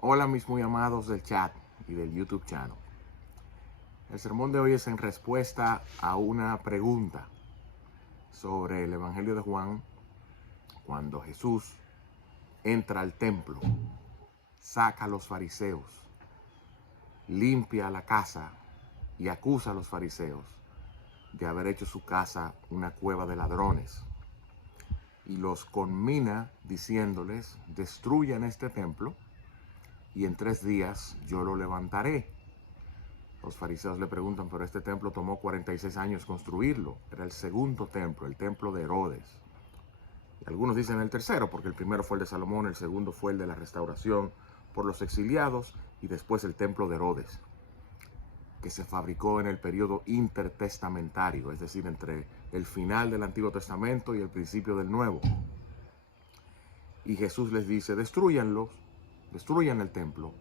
Hola mis muy amados del chat y del YouTube channel. El sermón de hoy es en respuesta a una pregunta sobre el Evangelio de Juan cuando Jesús entra al templo, saca a los fariseos, limpia la casa y acusa a los fariseos de haber hecho su casa una cueva de ladrones. Y los conmina diciéndoles: destruyan este templo y en 3 días yo lo levantaré. Los fariseos le preguntan: pero este templo tomó 46 años construirlo. Era el segundo templo, el templo de Herodes. Y algunos dicen el tercero, porque el primero fue el de Salomón, el segundo fue el de la restauración por los exiliados, y después el templo de Herodes, que se fabricó en el periodo intertestamentario, es decir, entre el final del Antiguo Testamento y el principio del Nuevo. Y Jesús les dice: destruyan el templo,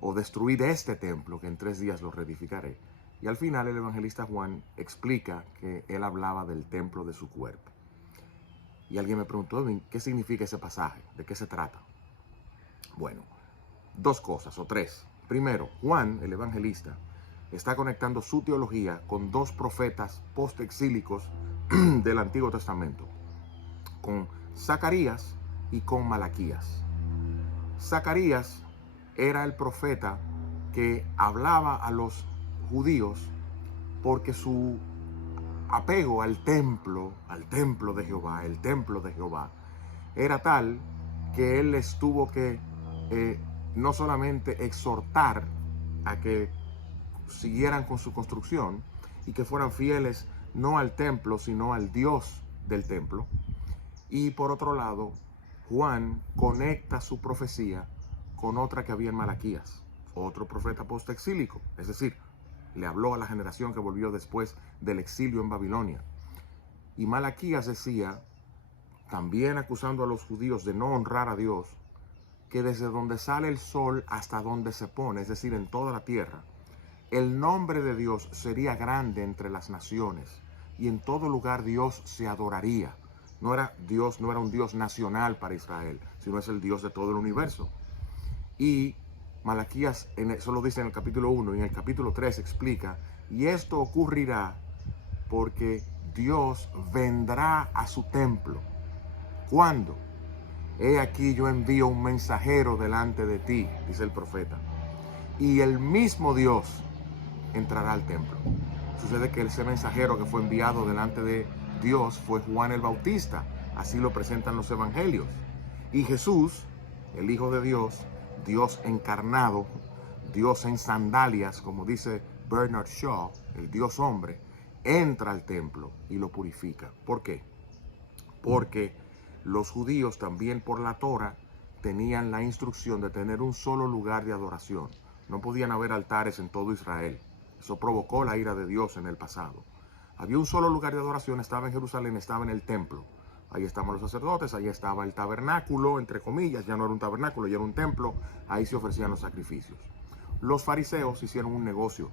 o destruid este templo, que en 3 días lo reedificaré. Y al final el evangelista Juan explica que él hablaba del templo de su cuerpo. Y alguien me preguntó: ¿qué significa ese pasaje? ¿De qué se trata? Bueno, 2 cosas o 3. Primero, Juan, el evangelista, está conectando su teología con 2 profetas postexílicos del Antiguo Testamento, con Zacarías y con Malaquías. Zacarías era el profeta que hablaba a los judíos porque su apego al templo de Jehová, el templo de Jehová, era tal que él les tuvo que no solamente exhortar a que siguieran con su construcción y que fueran fieles no al templo, sino al Dios del templo. Y por otro lado, Juan conecta su profecía con otra que había en Malaquías, otro profeta postexílico, es decir, le habló a la generación que volvió después del exilio en Babilonia. Y Malaquías decía, también acusando a los judíos de no honrar a Dios, que desde donde sale el sol hasta donde se pone, es decir, en toda la tierra, el nombre de Dios sería grande entre las naciones, y en todo lugar Dios se adoraría. No era un Dios nacional para Israel, sino es el Dios de todo el universo. Y Malaquías, eso lo dice en el capítulo 1, y en el capítulo 3 explica: y esto ocurrirá porque Dios vendrá a su templo. ¿Cuándo? He aquí yo envío un mensajero delante de ti, dice el profeta, y el mismo Dios entrará al templo. Sucede que ese mensajero que fue enviado delante de Dios fue Juan el Bautista, así lo presentan los evangelios. Y Jesús, el Hijo de Dios, Dios encarnado, Dios en sandalias, como dice Bernard Shaw, el Dios hombre, entra al templo y lo purifica. ¿Por qué? Porque los judíos también por la Torah tenían la instrucción de tener un solo lugar de adoración. No podían haber altares en todo Israel. Eso provocó la ira de Dios en el pasado. Había un solo lugar de adoración, estaba en Jerusalén, estaba en el templo. Ahí estaban los sacerdotes, ahí estaba el tabernáculo, entre comillas, ya no era un tabernáculo, ya era un templo, ahí se ofrecían los sacrificios. Los fariseos hicieron un negocio,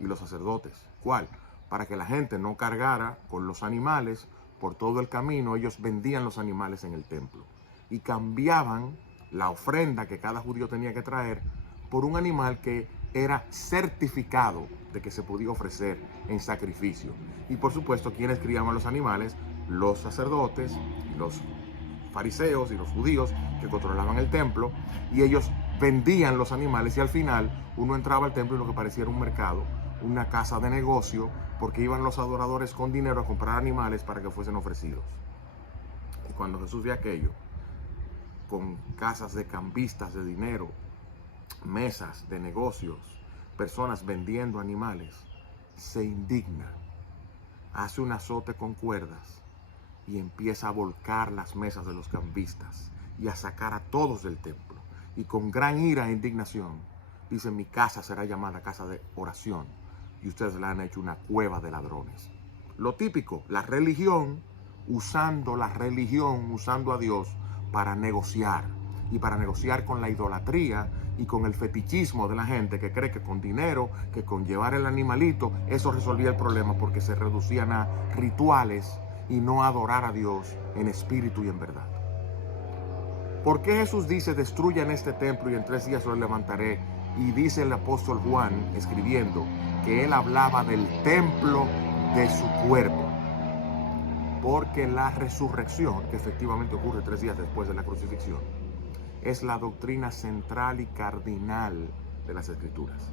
y los sacerdotes. ¿Cuál? Para que la gente no cargara con los animales por todo el camino, ellos vendían los animales en el templo y cambiaban la ofrenda que cada judío tenía que traer por un animal que era certificado de que se podía ofrecer en sacrificio. Y por supuesto, quienes criaban los animales, los sacerdotes, los fariseos y los judíos que controlaban el templo, y ellos vendían los animales, y al final uno entraba al templo y lo que parecía era un mercado, una casa de negocio, porque iban los adoradores con dinero a comprar animales para que fuesen ofrecidos. Y cuando Jesús ve aquello, con casas de cambistas de dinero, mesas de negocios, personas vendiendo animales, se indigna, hace un azote con cuerdas y empieza a volcar las mesas de los cambistas y a sacar a todos del templo. Y con gran ira e indignación dice: mi casa será llamada casa de oración, y ustedes la han hecho una cueva de ladrones. Lo típico, la religión usando a Dios para negociar, y para negociar con la idolatría y con el fetichismo de la gente que cree que con dinero, que con llevar el animalito, eso resolvía el problema, porque se reducían a rituales y no a adorar a Dios en espíritu y en verdad. ¿Por qué Jesús dice, destruyan este templo y en 3 días lo levantaré? Y dice el apóstol Juan, escribiendo, que él hablaba del templo de su cuerpo. Porque la resurrección, que efectivamente ocurre 3 días después de la crucifixión, es la doctrina central y cardinal de las Escrituras.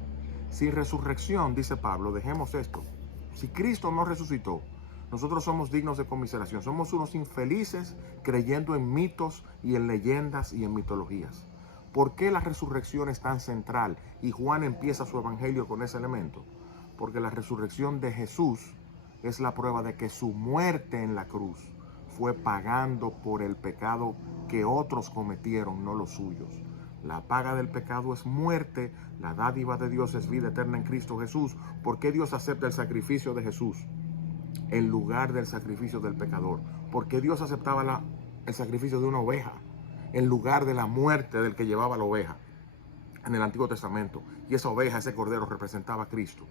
Sin resurrección, dice Pablo, dejemos esto. Si Cristo no resucitó, nosotros somos dignos de conmiseración. Somos unos infelices creyendo en mitos y en leyendas y en mitologías. ¿Por qué la resurrección es tan central? Y Juan empieza su evangelio con ese elemento. Porque la resurrección de Jesús es la prueba de que su muerte en la cruz fue pagando por el pecado que otros cometieron, no los suyos. La paga del pecado es muerte, la dádiva de Dios es vida eterna en Cristo Jesús. ¿Por qué Dios acepta el sacrificio de Jesús en lugar del sacrificio del pecador? ¿Por qué Dios aceptaba el sacrificio de una oveja en lugar de la muerte del que llevaba la oveja en el Antiguo Testamento? Y esa oveja, ese cordero, representaba a Cristo.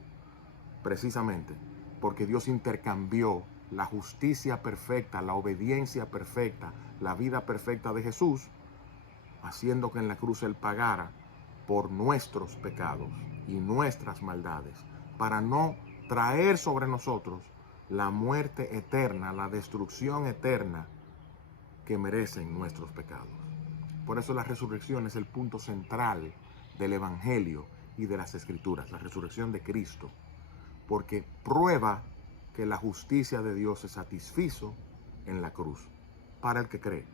Precisamente porque Dios intercambió la justicia perfecta, la obediencia perfecta, la vida perfecta de Jesús, haciendo que en la cruz Él pagara por nuestros pecados y nuestras maldades, para no traer sobre nosotros la muerte eterna, la destrucción eterna que merecen nuestros pecados. Por eso la resurrección es el punto central del Evangelio y de las Escrituras, la resurrección de Cristo, porque prueba que la justicia de Dios se satisfizo en la cruz para el que cree.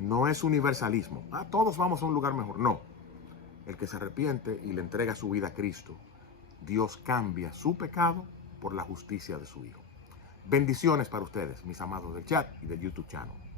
No es universalismo. Todos vamos a un lugar mejor. No. El que se arrepiente y le entrega su vida a Cristo, Dios cambia su pecado por la justicia de su Hijo. Bendiciones para ustedes, mis amados del chat y del YouTube channel.